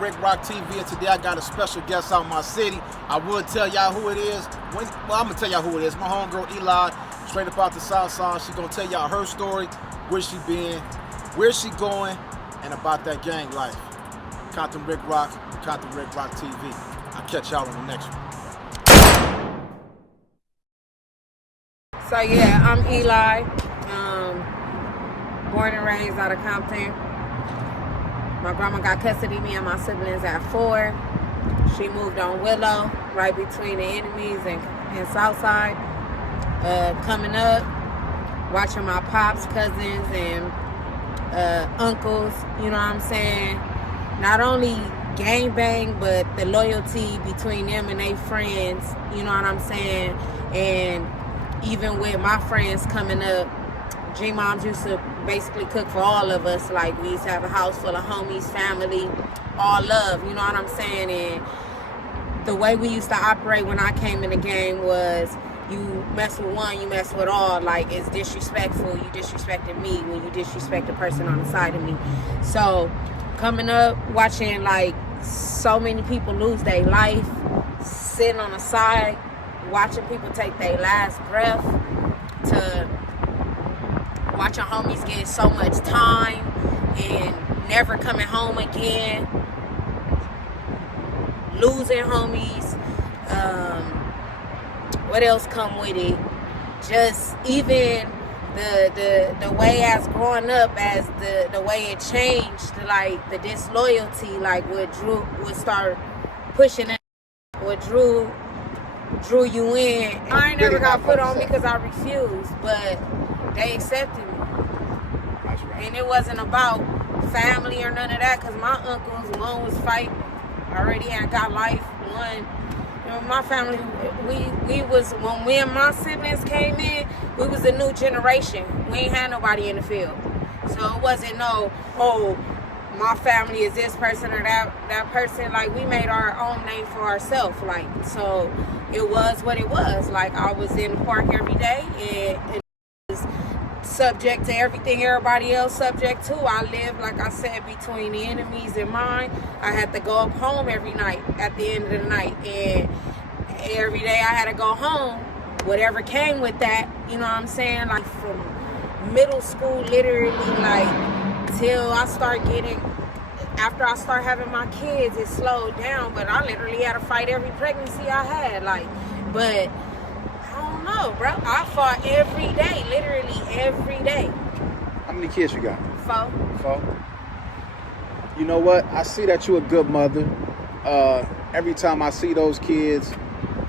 Rick Rock TV, and today I got a special guest out in my city. I would tell y'all who it is. I'm gonna tell y'all who it is. My homegirl ELI, straight up out the South Side. She gonna tell y'all her story, where she been, where she going, and about that gang life. Compton Rick Rock TV. I'll catch y'all on the next one. So yeah, I'm ELI, born and raised out of Compton. My grandma got custody of me and my siblings at 4. She moved on Willow, right between the enemies and Southside. Coming up, watching my pops, cousins, and uncles, you know what I'm saying? Not only gang bang, but the loyalty between them and their friends, you know what I'm saying? And even with my friends coming up, G-Moms used to basically cook for all of us. Like, we used to have a house full of homies, family, all love, you know what I'm saying? And the way we used to operate when I came in the game was, you mess with one, you mess with all. Like, it's disrespectful. You disrespected me when you disrespect the person on the side of me. So, coming up, watching, like, so many people lose their life, sitting on the side, watching people take their last breath, to watching homies get so much time and never coming home again, losing homies, what else come with it? Just even the way as growing up, as the way it changed, like the disloyalty, like what would start pushing it, what drew you in. I ain't never got put on me because I refused, but they accepted me. That's right. And it wasn't about family or none of that, because my uncles, one was fighting, already had got life. One, you know, my family, we was, when we and my siblings came in, we was a new generation. We ain't had nobody in the field. So it wasn't no, oh, my family is this person or that person. Like, we made our own name for ourselves. Like, so it was what it was. Like, I was in the park every day, and it was subject to everything everybody else subject to. I lived, like I said, between the enemies and mine. I had to go up home every night at the end of the night, and every day I had to go home, whatever came with that, you know what I'm saying? Like, from middle school, literally, like, till I start getting, after I start having my kids, it slowed down, but I literally had to fight every pregnancy I had, like, but I don't know, bro. I fought every day, literally every day. How many kids you got? 4. 4. You know what? I see that you're a good mother. Every time I see those kids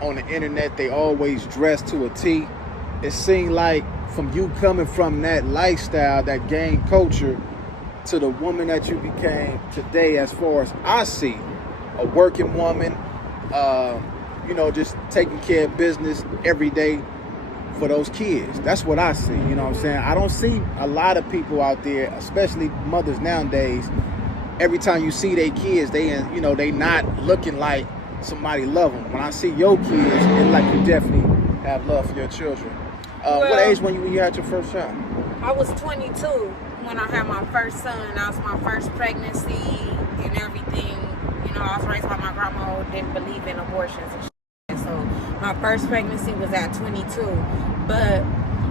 on the internet, they always dress to a T. It seemed like from you coming from that lifestyle, that gang culture, to the woman that you became today, as far as I see, a working woman, you know, just taking care of business every day for those kids. That's what I see, you know what I'm saying? I don't see a lot of people out there, especially mothers nowadays, every time you see their kids, they not looking like somebody love them. When I see your kids, it's like you definitely have love for your children. What age when you had your first child? I was 22 when I had my first son. That was my first pregnancy and everything. You know, I was raised by my grandma who didn't believe in abortions and shit. So my first pregnancy was at 22. But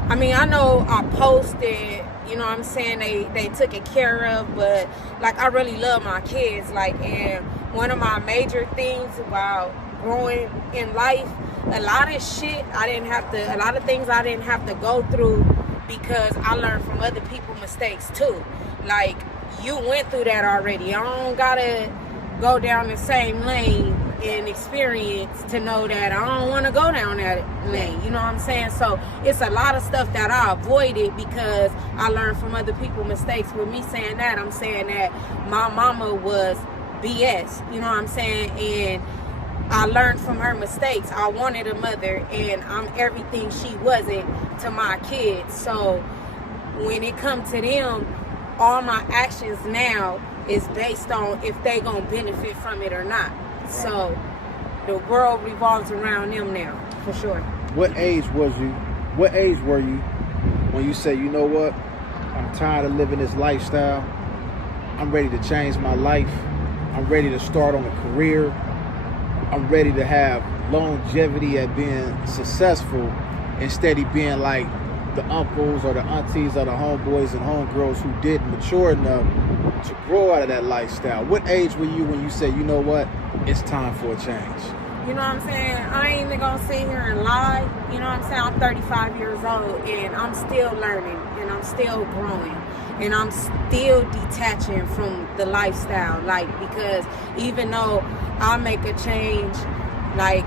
I mean, I know I posted, you know what I'm saying, they took it care of, but like, I really love my kids. Like, and one of my major things about growing in life, a lot of things I didn't have to go through, because I learned from other people's mistakes too. Like, you went through that already. I don't gotta go down the same lane and experience to know that I don't want to go down that lane. You know what I'm saying? So it's a lot of stuff that I avoided because I learned from other people's mistakes. With me saying that, I'm saying that my mama was BS. You know what I'm saying? And I learned from her mistakes. I wanted a mother, and I'm everything she wasn't to my kids. So when it comes to them, all my actions now is based on if they gonna benefit from it or not. So the world revolves around them now, for sure. What age were you when you said, you know what, I'm tired of living this lifestyle, I'm ready to change my life, I'm ready to start on a career. I'm ready to have longevity at being successful instead of being like the uncles or the aunties or the homeboys and homegirls who didn't mature enough to grow out of that lifestyle. What age were you when you said, you know what, it's time for a change? You know what I'm saying? I ain't even gonna sit here and lie. You know what I'm saying? I'm 35 years old and I'm still learning and I'm still growing and I'm still detaching from the lifestyle. Like, because even though I make a change, like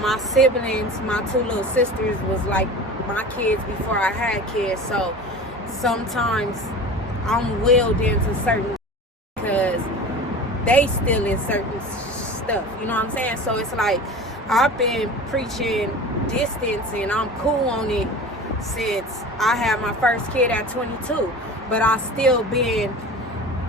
my siblings, my 2 little sisters was like my kids before I had kids. So sometimes I'm willed into certain because they still in certain stuff, you know what I'm saying? So it's like I've been preaching distance and I'm cool on it since I had my first kid at 22, but I still been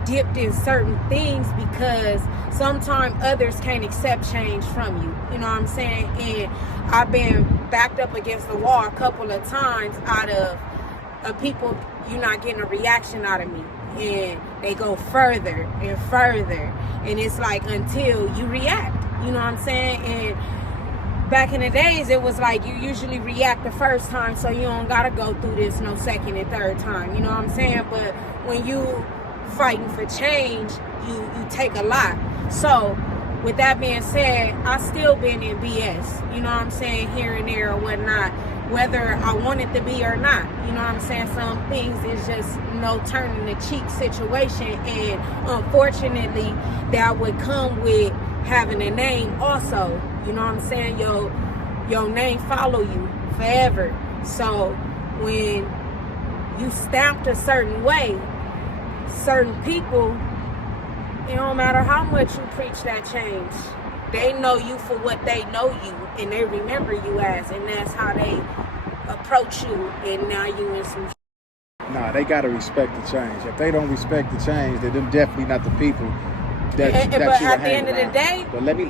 dipped in certain things because sometimes others can't accept change from you, you know what I'm saying? And I've been backed up against the wall a couple of times out of people, you not getting a reaction out of me, and they go further and further, and it's like until you react, you know what I'm saying? And back in the days it was like you usually react the first time so you don't gotta go through this no second and third time, you know what I'm saying? But when you fighting for change, you take a lot. So with that being said, I still been in BS, you know what I'm saying, here and there or whatnot, whether I want it to be or not, you know what I'm saying? Some things is just no turning the cheek situation, and unfortunately that would come with having a name also, you know what I'm saying? Your name follow you forever. So when you stamped a certain way, certain people, it don't matter how much you preach that change, they know you for what they know you and they remember you as, and that's how they approach you, and now you in some Nah, they gotta respect the change. If they don't respect the change, then them definitely not the people that but you at the end of the day, but let me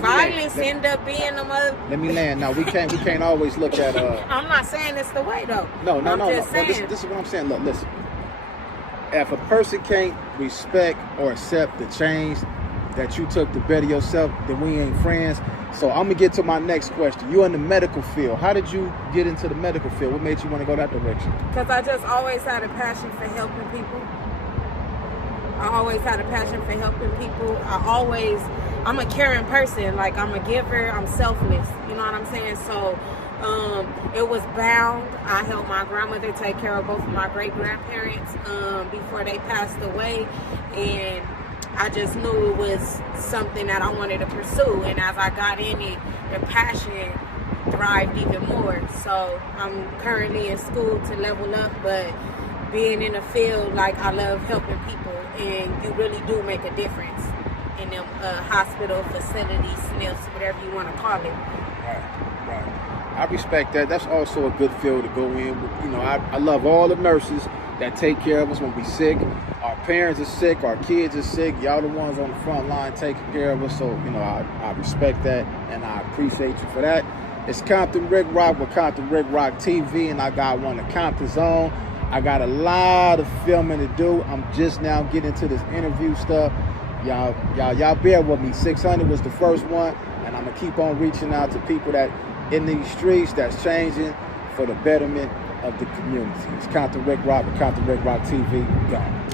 violence end up being a mother. Let me land. Now we can't always look at I'm not saying it's the way though. No. Just saying. This is what I'm saying. Look, listen. If a person can't respect or accept the change that you took to better yourself, then we ain't friends. So I'm gonna get to my next question. You're in the medical field. How did you get into the medical field? What made you want to go that direction? Because I just always had a passion for helping people. I always had a passion for helping people. I'm a caring person. Like, I'm a giver. I'm selfless. You know what I'm saying? So it was bound. I helped my grandmother take care of both of my great-grandparents before they passed away. And I just knew it was something that I wanted to pursue. And as I got in it, the passion thrived even more. So I'm currently in school to level up, but being in the field, like, I love helping people, and you really do make a difference in them hospital facilities, SNFs, whatever you want to call it. Right. I respect that. That's also a good field to go in. You know, I love all the nurses that take care of us when we sick. Our parents are sick, our kids are sick. Y'all the ones on the front line taking care of us. So, you know, I respect that, and I appreciate you for that. It's Compton Rick Rock with Compton Rick Rock TV, and I got one of Compton's own. I got a lot of filming to do. I'm just now getting into this interview stuff. Y'all bear with me. 600 was the first one, and I'm gonna keep on reaching out to people that in these streets that's changing for the betterment of the community. It's Compton Rick Rock with Compton Rick Rock TV. Gone.